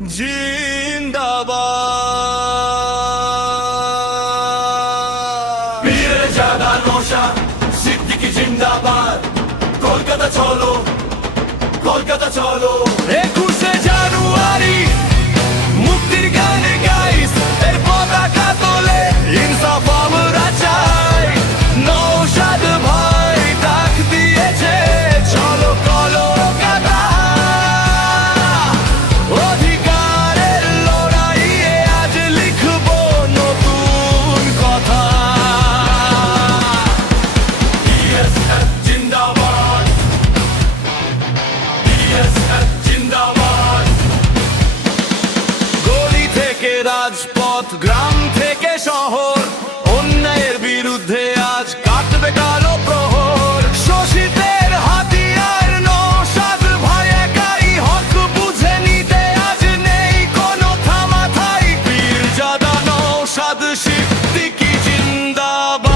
জিন্দাবাদ। পীরজাদা নওশাদ সিদ্দিকী জিন্দাবাদ। কলকাতা চলো, কলকাতা চলো। 21শে জানুয়ারি মুক্তির গান গাইস, এর পতাকা তোলে ইনসাফ আমরা চাই। নওশাদ ভাই ডাক দিয়েছে, চলো কলকাতা। অধিকারের লড়াইয়ে আজ লিখবো নতুন কথা। বিএসএফ জিন্দাবাদ, বিএসএফ জিন্দাবাদ। গলি থেকে রাজপথ, গ্রাম থেকে শহর, অন্যায়ের বিরুদ্ধে আজ কাটবে কালো প্রহর। শোষিতের হাতিয়ার নওশাদ ভাই একাই, হক বুঝে নিতে আজ নেই কোনো থামাথাই। পীরজাদা নওশাদ সিদ্দিকী জিন্দাবাদ।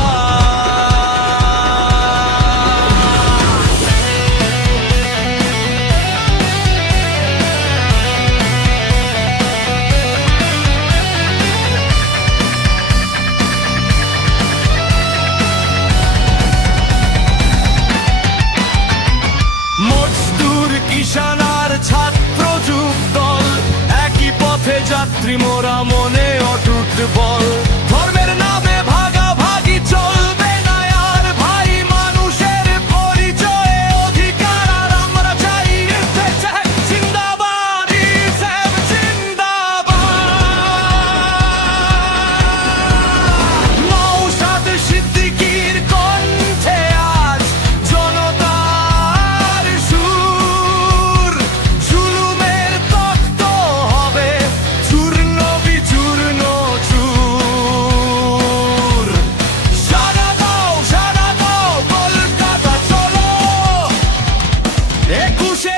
মজদুর, কিষাণ আর ছাত্র যুগ দল, একই পথে যাত্রী মোরা, মনে অটুট বল। ধর্মের নামে ভাগাভাগি চলবে না আর ভাই, মানুষের পরিচয়ে অধিকার আর আমরা চাই। ইসেফ জিন্দাবাদ, ইসেফ জিন্দাবাদ। নওশাদ সিদ্দিকীর কণ্ঠে আজ জনতার সুর। জুলুমের তখ্ত হবে চূর্ণ বিচূর্ণ চূর। সারা দাও কলকাতা চলো। 21শে